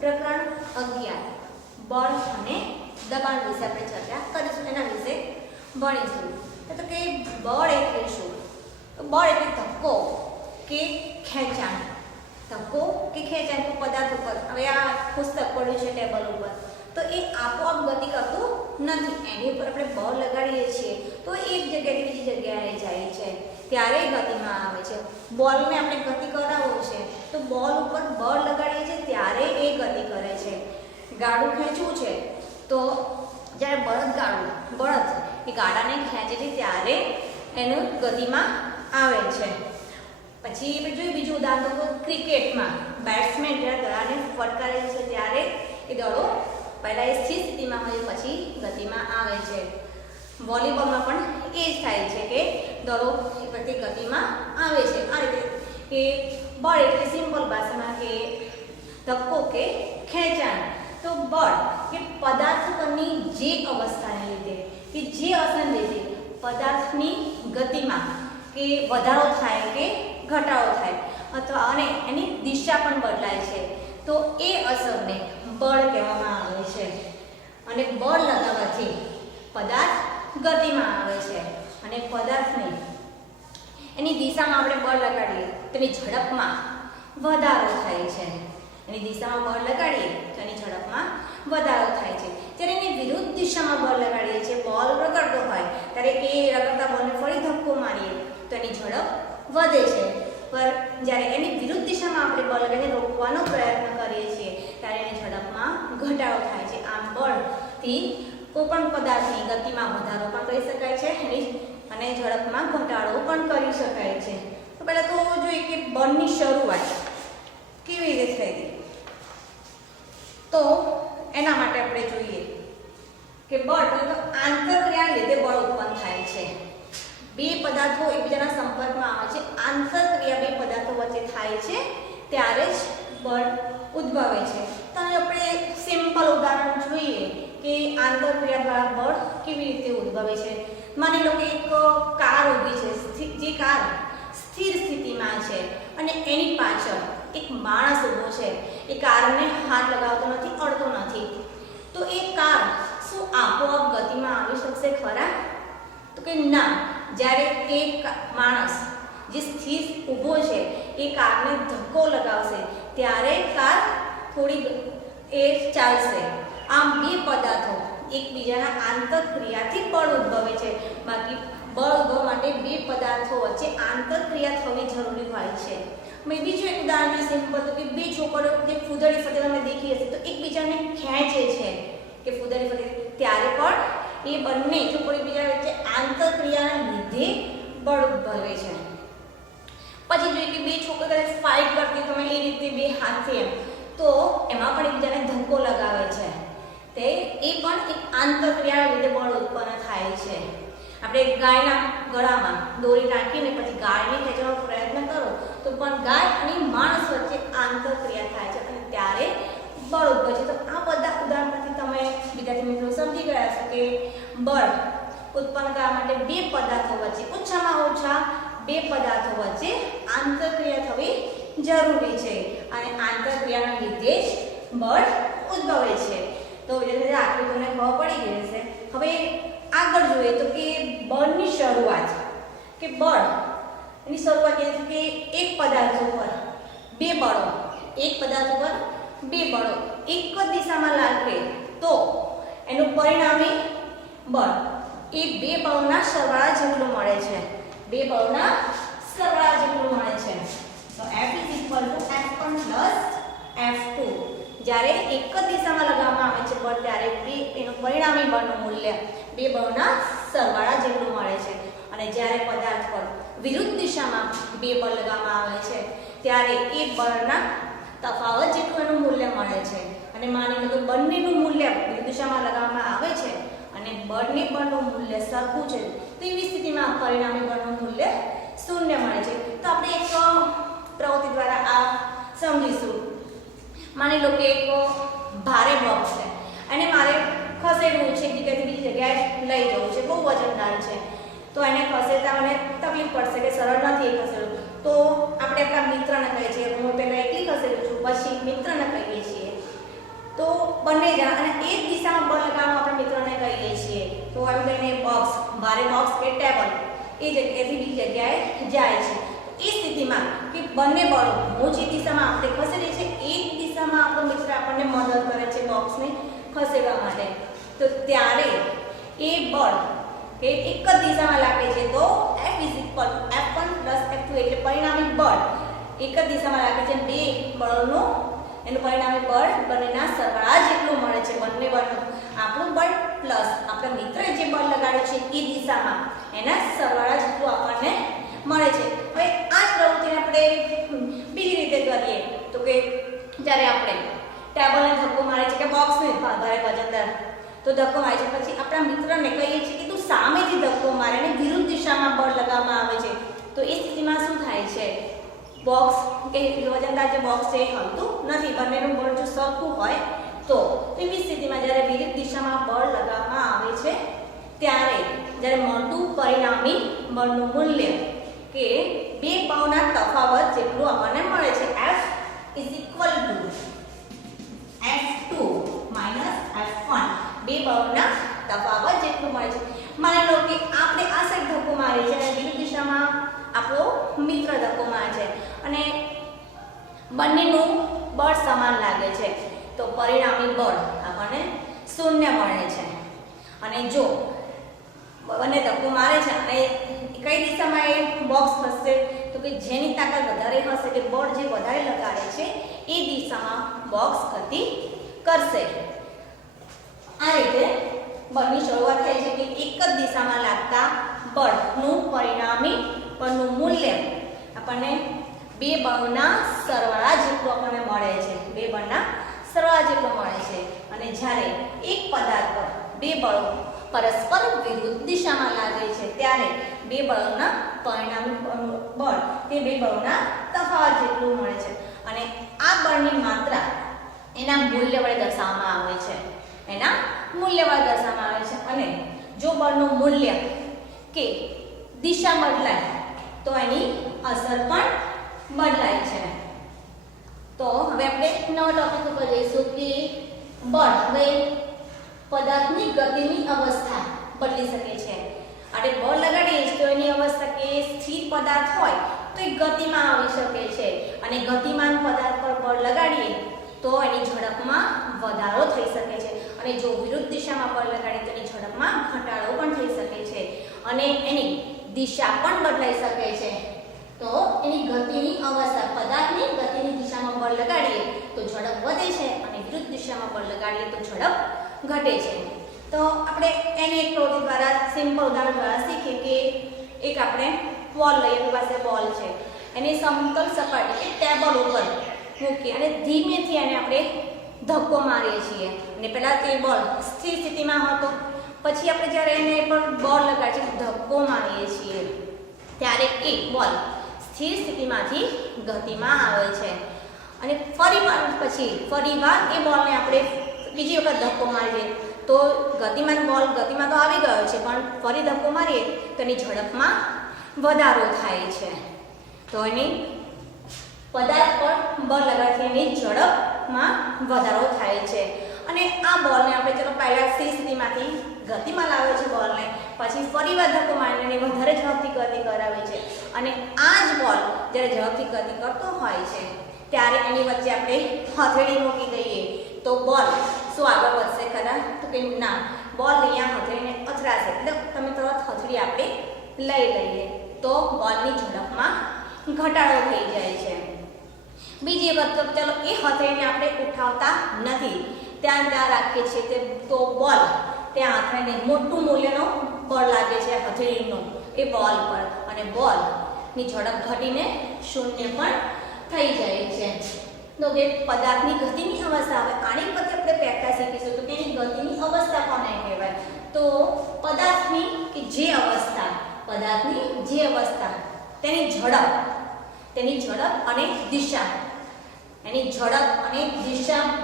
પ્રકરણ 11 બળ અને દબાણ વિશે આપણે ચર્ચા કરીશું, એના વિશે ભણીશું। તો કે બળ એટલે શું? તો બળ એટલે ધક્કો કે ખેંચાણ। ધક્કો કે ખેંચાણ કોઈ પદાર્થ ઉપર, હવે આ પુસ્તક પડ્યું છે ટેબલ ઉપર, તો એ આપોઆપ ગતિ કરતું નથી, એની ઉપર આપણે બળ લગાડીએ છીએ તો એક જગ્યાએથી બીજી જગ્યાએ જાય છે, ત્યારે ગતિમાં આવે છે। બોલને આપણે ગતિ કરાવવું છે તો બોલ ઉપર બળ લગાડીએ છીએ ત્યારે એ ગતિ કરે છે। ગાડું ખેંચવું છે તો જ્યારે બળદ એ ગાડાને ખેંચે છે ત્યારે એનું ગતિમાં આવે છે। પછી આપણે જોઈએ બીજું ઉદાહરણ, તો ક્રિકેટમાં બેટ્સમેન જ્યારે દડાને ફટકારે છે ત્યારે એ દડો પહેલાં એ સ્થિર સ્થિતિમાં હોય પછી ગતિમાં આવે છે। વોલીબોલમાં પણ એ જ થાય છે કે દડો એ પ્રતિ ગતિમાં આવે છે। આ રીતે કે બળ એટલે સિમ્પલ ભાષામાં કે ધક્કો કે ખેંચાણ। તો બળ કે પદાર્થ પરની જે અવસ્થાને લીધે કે જે અસરને લીધે પદાર્થની ગતિમાં કે વધારો થાય કે ઘટાડો થાય અથવા અને એની દિશા પણ બદલાય છે તો એ અસરને બળ કહેવામાં આવે છે। અને બળ લગાવવાથી પદાર્થ ગતિમાં આવે છે અને પદાર્થની એની દિશામાં આપણે બળ લગાડીએ તો એની ઝડપમાં વધારો થાય છે। એની દિશામાં બળ લગાડીએ તો એની ઝડપમાં વધારો થાય છે। જ્યારે એની વિરુદ્ધ દિશામાં બળ લગાડીએ છીએ, બોલ રગડતો હોય ત્યારે એ રગડતા બોલને ફરી ધક્કો મારીએ તો એની ઝડપ વધે છે, પર જ્યારે એની વિરુદ્ધ દિશામાં આપણે બળ લગાડીને રોકવાનો પ્રયત્ન કરીએ છીએ ત્યારે એની ઝડપમાં ઘટાડો થાય છે। આમ બળથી કોઈપણ પદાર્થની ગતિમાં વધારો પણ કરી શકાય છે અને ઝડપમાં ઘટાડો પણ કરી શકાય છે। તો પહેલાં તો જોઈએ કે બળની શરૂઆત કેવી રીતે થઈ હતી, તો એના માટે આપણે જોઈએ કે બળ એટલે આંતરક્રિયાને લીધે બળ ઉત્પન્ન થાય છે। બે પદાર્થો એકબીજાના સંપર્કમાં આવે છે, આંતરક્રિયા બે પદાર્થો વચ્ચે થાય છે ત્યારે જ બળ ઉદ્ભવે છે। તો આપણે સિમ્પલ ઉદાહરણ જોઈએ કે આંતરક્રિયા દ્વારા બળ કેવી રીતે ઉદ્ભવે છે। માની લો કે એક કાર ઊભી છે, જે કાર સ્થિર સ્થિતિમાં છે અને એની પાછળ એક માણસ ઊભો છે, એ કારને હાથ લગાવતો નથી, અડતો નથી, તો એ કાર શું આપોઆપ ગતિમાં આવી શકશે ખરા? તો કે ના। જ્યારે એક માણસ જે સ્થિર ઊભો છે એ કારને ધક્કો લગાવશે ત્યારે કાર થોડી એ ચાલશે। આમ બે પદાર્થો એકબીજાના આંતરક્રિયાથી બળ ઉદ્ભવે છે, બાકી બળ ઉદ્ભવવા માટે બે પદાર્થો વચ્ચે આંતરક્રિયા થવી જરૂરી હોય છે। મેં બીજું એક ઉદાહરણ સિમ્પલ, તો કે બે છોકરીઓ જે ફૂદડી ફતે તમે દેખી હશે તો એકબીજાને ખેંચે છે કે ફૂદડી ફતે, ત્યારે પણ એ બંને છોકરી બીજા વચ્ચે આંતરક્રિયાના લીધે બળ ઉદ્ભવે છે। પછી જોઈએ કે બે છોકરીઓ ફાઇટ કરતી તમે એ રીતે બે હાથથી એમ, તો એમાં પણ એકબીજાને ધક્કો લગાવે છે, તે એ પણ એક આંતરક્રિયાના લીધે બળ ઉત્પન્ન થાય છે। આપણે ગાયના ગળામાં દોરી રાખીને પછી ગાયને ખેંચવાનો પ્રયત્ન કરો તો પણ ગાય અને માણસ વચ્ચે આંતરક્રિયા થાય છે અને ત્યારે બળ ઉદ્ભવે છે। તો આ બધા ઉદાહરણથી તમે વિદ્યાર્થી મિત્રો સમજી ગયા છો કે બળ ઉત્પન્ન કરવા માટે બે પદાર્થો વચ્ચે ઓછામાં ઓછા બે પદાર્થો વચ્ચે આંતરક્રિયા થવી જરૂરી છે અને આંતરક્રિયાના લીધે જ બળ ઉદ્ભવે છે। તો વિદ્યાર્થી આટલું તમને ખબર પડી ગઈ હશે। હવે આગળ જોઈએ તો કે બળની શરૂઆત, કે બળ એની શરૂઆત એ છે કે એક પદાર્થ ઉપર બે બળો, એક પદાર્થ ઉપર બે બળો એક જ દિશામાં લાગે તો એનું પરિણામી બળ એ બે બળોના સરવાળા જેટલું મળે છે, બે બળોના સરવાળા જેટલું મળે છે। તો F = F1 + F2 જ્યારે એક જ દિશામાં લગાવવામાં આવે છે બળ ત્યારે એનું પરિણામી બળનું મૂલ્ય બે બળોના સરવાળા જેટલું મળે છે અને જ્યારે પદાર્થ પર વિરુદ્ધ દિશામાં બે બળ લગાવવામાં આવે છે ત્યારે એ બળના તફાવત જેટલું એનું મૂલ્ય મળે છે। અને માની લો કે બંનેનું મૂલ્ય વિરુદ્ધ દિશામાં લગાવવામાં આવે છે અને બળનું મૂલ્ય સરખું છે, તો એવી સ્થિતિમાં પરિણામી બળનું મૂલ્ય 0 મળે છે। તો આપણે એક પ્રવૃત્તિ દ્વારા આ સમજીશું। માની લો કે એક ભારે બોક્સ છે અને મારે ખસેડવું છે, જગ્યાથી બીજી જગ્યાએ લઈ જવું છે, બહુ વજનદાર છે, તો એને ખસેડતા મને તકલીફ પડશે કે સરળ નથી એ ખસેડવું, તો આપણે આપણા મિત્રને કહીએ છીએ, હું પહેલાં એકલી ખસેડું છું, પછી મિત્રને કહીએ છીએ બંને જણા અને એક દિશામાં બળ લગાવવાનું આપણે મિત્રોને કહીએ છીએ. તો આવી કરીને બોક્સ, ભારે બોક્સ કે ટેબલ એ જગ્યાએથી બીજી જગ્યાએ જાય છે. એ સ્થિતિમાં કે બંને બળો ઊંચી દિશામાં આપણે ખસેડીએ છીએ, એક દિશામાં આપણો મિત્ર આપણને મદદ કરે છે બોક્સને ખસેડવા માટે. તો ત્યારે એ બળ કે એક જ દિશામાં લાગે છે તો F=F1 + F2 એટલે પરિણામી બળ એક જ દિશામાં લાગે છે. બે બળનું એનું પરિણામી બળ બંનેના સરવાળા જેટલું મળે છે. બંને બળનું આપણું બળ પ્લસ આપણા મિત્રએ જે બળ લગાડ્યું છે એ દિશામાં એના સરવાળા જેટલું આપણને મળે છે. હવે આ જ પ્રવૃત્તિને આપણે બીજી રીતે કરીએ તો કે જ્યારે આપણે ટેબલને ધક્કો મારે છે કે બોક્સને ભારે વજનદાર તો ધક્કો મારે છે, પછી આપણા મિત્રને કહીએ છીએ કે તું સામેથી ધક્કો મારે અને વિરુદ્ધ દિશામાં બળ લગાવવામાં આવે છે. તો એ સ્થિતિમાં શું થાય છે? બોક્સ કે વજનદાર જે બોક્સ છે એ હલતું નથી. બંનેનું બળ જો સરખું હોય તો એવી સ્થિતિમાં જ્યારે વિરુદ્ધ દિશામાં બળ લગાવવામાં આવે છે ત્યારે જ્યારે મળતું પરિણામી બળનું મૂલ્ય કે બે બળના તફાવત જેટલું આપણને મળે છે. F=F2 - F1 બે બળના તફાવત જેટલું મળે છે. માની લો કે આપણે આ સાઈડ ધક્કો મારીએ છીએ અને વિરુદ્ધ દિશામાં આપણો મિત્ર ધક્કો મારે છે અને બંનેનું બળ સમાન લાગે છે તો પરિણામી બળ આપણને 0 મળે છે. અને જો બંને ધક્કો મારે છે અને કઈ દિશામાં એ બોક્સ ખસશે તો કે જેની તાકાત વધારે હશે કે બળ જે વધારે લગાડે છે એ દિશામાં બોક્સ ગતિ કરશે. આ રીતે બળની શરૂઆત થાય છે કે એક જ દિશામાં લાગતા બળનું પરિણામી બળનું મૂલ્ય આપણને બે બળના સરવાળા જેટલું આપણને મળે છે. બે બળના સરવાળા જેટલું મળે છે. અને જ્યારે એક પદાર્થ પર બે બળો પરસ્પર વિરુદ્ધ દિશામાં લાગે છે ત્યારે બે બળોના પરિણામી બળ તે બે બળોના તફાવત જેટલું મળે છે. અને આ બળની માત્રા એના મૂલ્ય વડે દર્શાવવામાં આવે છે. એના મૂલ્ય વડે દર્શાવવામાં આવે છે. અને જો બળનું મૂલ્ય કે દિશા બદલાય તો એની અસર પણ બદલાય છે. તો હવે આપણે નવા ટોપિક ઉપર જઈશું કે બળ. હવે પદાર્થની ગતિની અવસ્થા બદલી શકે છે. આપણે બળ લગાડીએ છીએ તો એની અવસ્થા કે સ્થિર પદાર્થ હોય તો એ ગતિમાં આવી શકે છે અને ગતિમાન પદાર્થ પર બળ લગાડીએ તો એની ઝડપમાં વધારો થઈ શકે છે અને જો વિરુદ્ધ દિશામાં બળ લગાડીએ તો એની ઝડપમાં ઘટાડો પણ થઈ શકે છે અને એની દિશા પણ બદલાઈ શકે છે. તો એની ગતિની અવસ્થા પદાર્થની ગતિની દિશામાં બળ લગાડીએ તો ઝડપ વધે છે અને વિરુદ્ધ દિશામાં બળ લગાડીએ તો ઝડપ ઘટે છે. તો આપણે એને એક પ્રવૃત્તિ દ્વારા સિમ્પલ ઉદાહરણ દ્વારા શીખીએ કે એક આપણે બોલ લઈએ, આપણી પાસે બોલ છે, એને સમતલ સપાટી કે ટેબલ ઉપર મૂકી અને ધીમેથી એને આપણે ધક્કો મારીએ છીએ અને પહેલાં તે બોલ સ્થિર સ્થિતિમાં હતો, પછી આપણે જ્યારે એને પર બોલ લગાડીએ છીએ ધક્કો મારીએ છીએ ત્યારે એ બોલ સ્થિર સ્થિતિમાંથી ગતિમાં આવે છે અને ફરીવાર એ બોલને આપણે બીજી વખત ધક્કો મારીએ તો ગતિમાન બોલ ગતિમાં તો આવી ગયો છે પણ ફરી ધક્કો મારીએ તો એની ઝડપમાં વધારો થાય છે. તો એની પદાર્થ પર બળ લગાડવાથી એની ઝડપમાં વધારો થાય છે અને આ બોલને આપણે ચલો પહેલા સ્થિર સ્થિતિમાંથી ગતિમાં લાવે છે બોલને, પછી ફરીવાર ધક્કો મારીને વધારે ઝડપથી ગતિ કરાવે છે અને આ જ બોલ જ્યારે ઝડપથી ગતિ કરતો હોય છે ત્યારે એની વચ્ચે આપણે હથેળી મૂકી દઈએ તો બોલ શું આગળ વધશે ખરા? તો કે ના, બોલ અહીંયા હથેળીને અથડાશે એટલે તમે તરત હથેળી આપણે લઈ લઈએ તો બોલની ઝડપમાં ઘટાડો થઈ જાય છે. બીજી વખત ચલો એ હથેળીને આપણે ઉઠાવતા નથી, ત્યાં રાખીએ છીએ તો બોલ ત્યાં હથેળીને મોટું મૂલ્યનો બળ લાગે છે હથેળીનો એ બોલ પર અને બોલની ઝડપ ઘટીને 0 પણ થઈ જાય છે. તો કે પદાર્થની ગતિની અવસ્થા, હવે આની પરથી આપણે પહેલા શીખીશું તો તેની ગતિની અવસ્થા કોને કહેવાય? તો પદાર્થની જે અવસ્થા તેની ઝડપ અને દિશા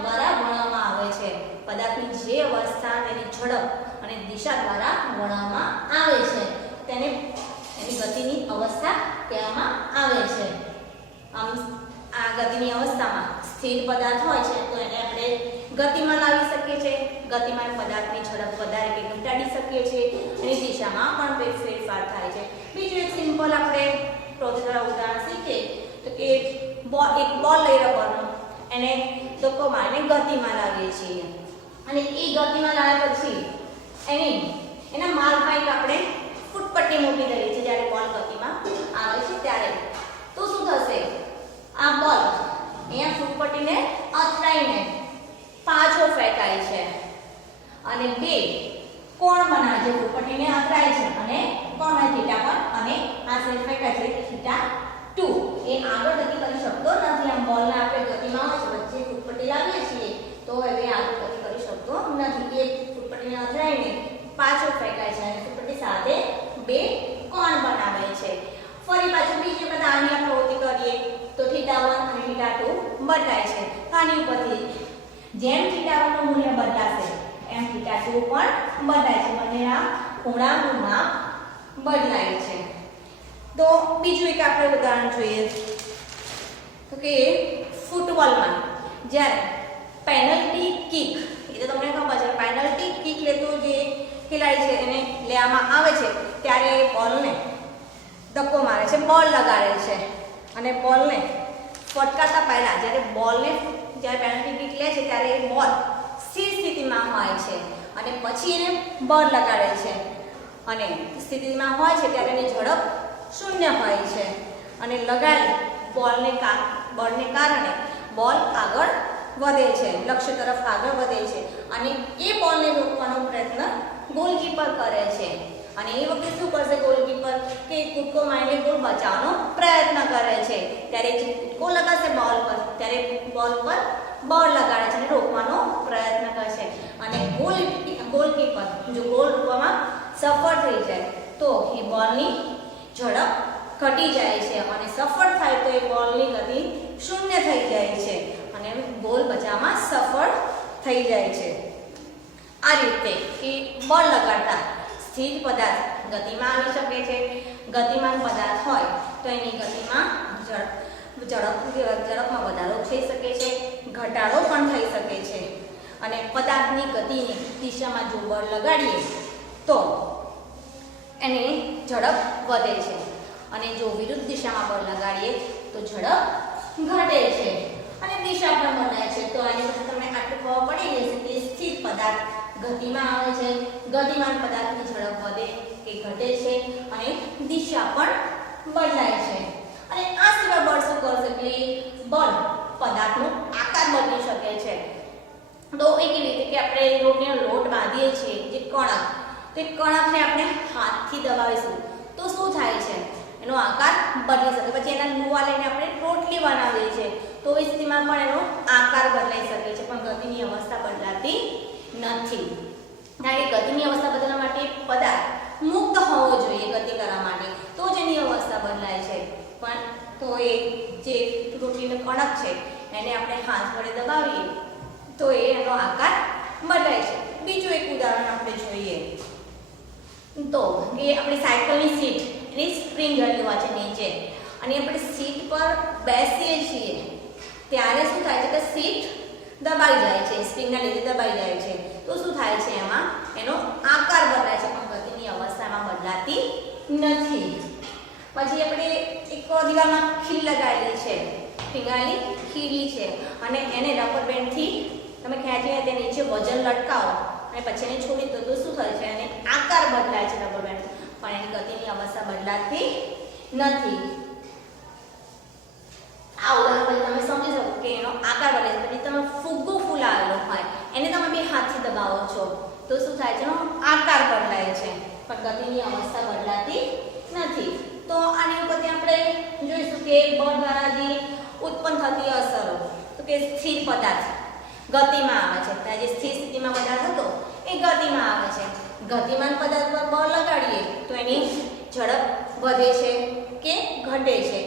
દ્વારા વર્ણવવામાં આવે છે. પદાર્થની જે અવસ્થા તેની ઝડપ અને દિશા દ્વારા વર્ણવવામાં આવે છે તેને એની ગતિની અવસ્થા કહેવામાં આવે છે. આમ આ ગતિની અવસ્થામાં સ્થિર પદાર્થ હોય છે તો એને આપણે ગતિમાં લાવી શકીએ છીએ, ગતિમાન પદાર્થની ઝડપ વધારે કે ઘટાડી શકીએ છીએ, એની દિશામાં પણ ફેરફાર થાય છે. બીજું એક સિમ્પલ આપણે પ્રોજેક્ટના ઉદાહરણ શીખીએ તો કે એક બોલ લઈ રબરનો એને ધક્કો મારીને ગતિમાં લાવીએ છીએ અને એ ગતિમાં લાવ્યા પછી એના માર્ગમાં એક આપણે ફૂટપટ્ટી મૂકી દઈએ છીએ જ્યારે બોલ ગતિમાં આવે છે ત્યારે. તો શું થશે, આ બોલ અહીંયા ફૂટપટ્ટીને અથડાઈને પાછો ફેંકાય છે અને બે કોણ બનાવે છે, ફૂટપટ્ટીને અથડાય છે અને કોણના થીટા પર અને આ સાઈડ ફેંકાય છે થીટા 2. એ આગળ ગતિ કરી શકતો નથી. આમ બોલને આપણે ગતિમાં હોય છે વચ્ચે ફૂટપટ્ટી લાવીએ છીએ તો હવે આગળ ગતિ કરી શકતો નથી. એ ફૂટપટ્ટીને અથડાઈને પાછો ફેંકાય છે અને ફૂટપટ્ટી સાથે બે કોણ બનાવે છે. ફરી પાછું બીજી વખત આની પ્રવૃત્તિ કરીએ તો થીટા 1 અને થીટા 2 બદલાય છે. આની ઉપરથી જેમ થીટા 1 નું મૂલ્ય બદલાશે એમ થીટા 2 પણ બદલાય છે. બંનેના ખૂણામાં બદલાય છે. તો બીજું એક આપણે ઉદાહરણ જોઈએ તો કે ફૂટબોલમાં જ્યારે પેનલ્ટી કિક, એ તો તમને ખબર છે, પેનલ્ટી કિક લેતો જે ખેલાડી છે એને લેવામાં આવે છે ત્યારે બોલને ધક્કો મારે છે, બોલ લગાડે છે અને બોલને ફટકારતા પહેલા જ્યારે પેનલ્ટી કિક લે છે ત્યારે એ બોલ સ્થિર સ્થિતિમાં હોય છે અને પછી એને બોલ લગાડે છે અને સ્થિતિમાં હોય છે ત્યારે એની ઝડપ શૂન્ય હોય છે અને લગાડેલ બળને કારણે બોલ આગળ વધે છે, લક્ષ્ય તરફ આગળ વધે છે અને એ બોલને રોકવાનો પ્રયત્ન ગોલકીપર કરે છે. અને એ વખતે શું કરશે ગોલકીપર કે કૂદકો મારીને ગોલ બચાવવાનો પ્રયત્ન કરે છે. ત્યારે જે કૂદકો લગાડશે બોલ પર ત્યારે બોલ પર બળ લગાડે છે અને રોકવાનો પ્રયત્ન કરશે અને ગોલકીપર જો ગોલ રોકવામાં સફળ થઈ જાય તો એ બોલની ઝડપ ઘટી જાય છે અને સફળ થાય તો એ બોલની ગતિ શૂન્ય થઈ જાય છે અને ગોલ બચાવવામાં સફળ થઈ જાય છે. આ રીતે કે બળ લગાડતા સ્થિર પદાર્થ ગતિમાં આવી શકે છે. ગતિમાન પદાર્થ હોય તો એની ગતિમાં ઝડપમાં વધારો થઈ શકે છે, ઘટાડો પણ થઈ શકે છે અને પદાર્થની ગતિની દિશામાં જો બળ લગાડીએ તો એની ઝડપ વધે છે અને જો વિરુદ્ધ દિશામાં બળ લગાડીએ તો ઝડપ ઘટે છે અને દિશા પણ બદલાય છે. તો આની પછી તમને આટલું ખબર પડી જશે કે સ્થિર પદાર્થ ગતિમાં આવે છે, ગતિમાન પદાર્થની ઝડપ વધે કે ઘટે છે અને દિશા પણ બદલાય છે. અને આ સિવાય બળ શું કરશે કે બળ પદાર્થનો આકાર બદલી શકે છે. તો એ કેવી રીતે કે આપણે રોટલીનો લોટ બાંધીએ છીએ જે કણક, તે કણકને આપણે હાથથી દબાવીશું તો શું થાય છે, એનો આકાર બદલી શકે. પછી એના લુવા લઈને આપણે રોટલી બનાવીએ છીએ તો એ સ્થિતિમાં પણ એનો આકાર બદલાઈ શકે છે પણ ગતિની અવસ્થા બદલાતી નથી. કારણ કે ગતિની અવસ્થા બદલવા માટે પદાર્થ મુક્ત હોવો જોઈએ ગતિ કરવા માટે તો જ એની અવસ્થા બદલાય છે. પણ તો એ જે રોટલીનો કણક છે એને આપણે હાથ વડે દબાવીએ તો એનો આકાર બદલાય છે. બીજું એક ઉદાહરણ આપણે જોઈએ તો કે આપણી સાયકલની સીટ એની સ્પ્રિંગ રહેલી હોય છે નીચે અને આપણે સીટ પર બેસીએ છીએ ત્યારે શું થાય છે કે સીટ દબાઈ જાય છે, સ્પ્રિંગના લીધે દબાઈ જાય છે તો શું થાય છે એમાં એનો આકાર બદલાય છે પણ ગતિની અવસ્થામાં બદલાતી નથી. પછી આપણે એક દિવાલમાં ખીલ લગાવેલી છે, પીંગાળની ખીલી છે અને એને રબર બેન્ડથી તમે ખેંચીને તે નીચે વજન લટકાવો અને પછી એને છોડી દો તો શું થાય છે એને આકાર બદલાય છે રબર બેન્ડ પણ એની ગતિની અવસ્થા બદલાતી નથી. આ ઉદાહરણ તમે સમજી શકો કે એનો આકાર બદલાય છે. તમે ફુગ્ગો ફૂલાવેલો હોય એને તમે બે હાથથી દબાવો છો તો શું થાય છે એનો આકાર બદલાય છે પણ ગતિની અવસ્થા બદલાતી નથી. તો આની ઉપરથી આપણે જોઈશું કે બળ દ્વારા જે ઉત્પન્ન થતી અસરો તો કે સ્થિર પદાર્થ ગતિમાં આવે છે, ત્યાં જે સ્થિર સ્થિતિમાં પદાર્થ હતો એ ગતિમાં આવે છે. ગતિમાન પદાર્થ પર બળ લગાડીએ તો એની ઝડપ વધે છે કે ઘટે છે.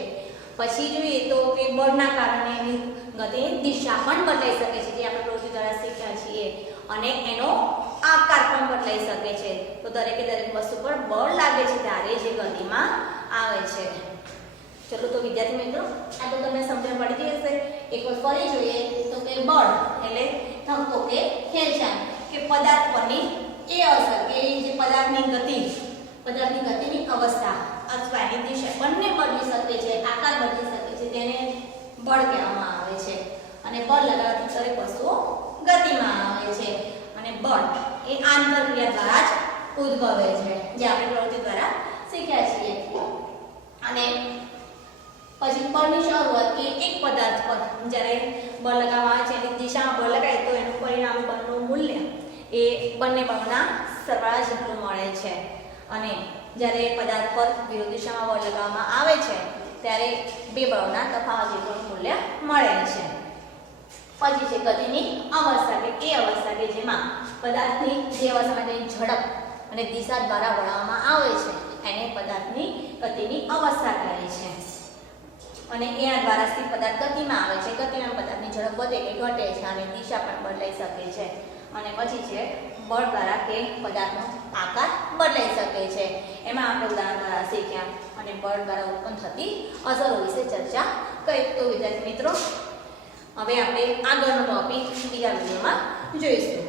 પછી જોઈએ તો કે બળના કારણે એની ગતિની દિશા પણ બદલાઈ શકે છે જે આપણે પ્રવૃત્તિ દ્વારા શીખ્યા છીએ અને એનો આકાર પણ બદલાઈ શકે છે. તો દરેક વસ્તુ પર બળ લાગે છે ત્યારે જે ગતિમાં આવે છે. ચલો તો વિદ્યાર્થી મિત્રો આ તો તમને સમજણ પડી ગઈ હશે એક વાર ફરી જોઈએ તો કે બળ એટલે ધક્કો કે ખેંચાણ કે પદાર્થ પરની એ અસર કે જે પદાર્થની ગતિની અવસ્થા અથવા એની દિશા બંને બદલી શકે છે, આકાર બદલી શકે છે, તેને બળ કહેવામાં આવે છે. અને બળ લગાવવાથી દરેક વસ્તુઓ ગતિમાં આવે છે. અને બળ એ આંતરક્રિયા દ્વારા જ ઉદ્ભવે છે, જે આપણે પ્રવૃત્તિ દ્વારા શીખ્યા છીએ. અને પછી બળની શરૂઆત કે એક પદાર્થ પર જ્યારે બળ લગાવવામાં આવે છે એની દિશામાં બળ લગાય તો એનું પરિણામ બળનું મૂલ્ય એ બંને બળના સરવાળા જેટલું મળે છે. અને જ્યારે પદાર્થ પર વિરુદ્ધ દિશામાં બળ લગાવવામાં આવે છે ત્યારે બે બળોના તફાવત જેટલું મૂલ્ય મળે છે. પછી છે ગતિની અવસ્થા કે એ અવસ્થા કે જેમાં પદાર્થની જે અવસ્થામાં તેની ઝડપ અને દિશા દ્વારા વળાવવામાં આવે છે એને પદાર્થની ગતિની અવસ્થા કહે છે. અને એના દ્વારા સ્થિર પદાર્થ ગતિમાં આવે છે. ગતિમાં પદાર્થની ઝડપ વધે કે ઘટે છે અને દિશા પણ બદલાઈ શકે છે. અને પછી છે બળ દ્વારા કે પદાર્થનો આકાર બદલાઈ શકે છે. એમાં આપણે ઉદાહરણ દ્વારા શીખ્યા અને બળ દ્વારા ઉત્પન્ન થતી અસરો વિશે ચર્ચા કરી. તો વિદ્યાર્થી મિત્રો, હવે આપણે આગળનો ટોપિક બીજા વિડીયોમાં જોઈશું.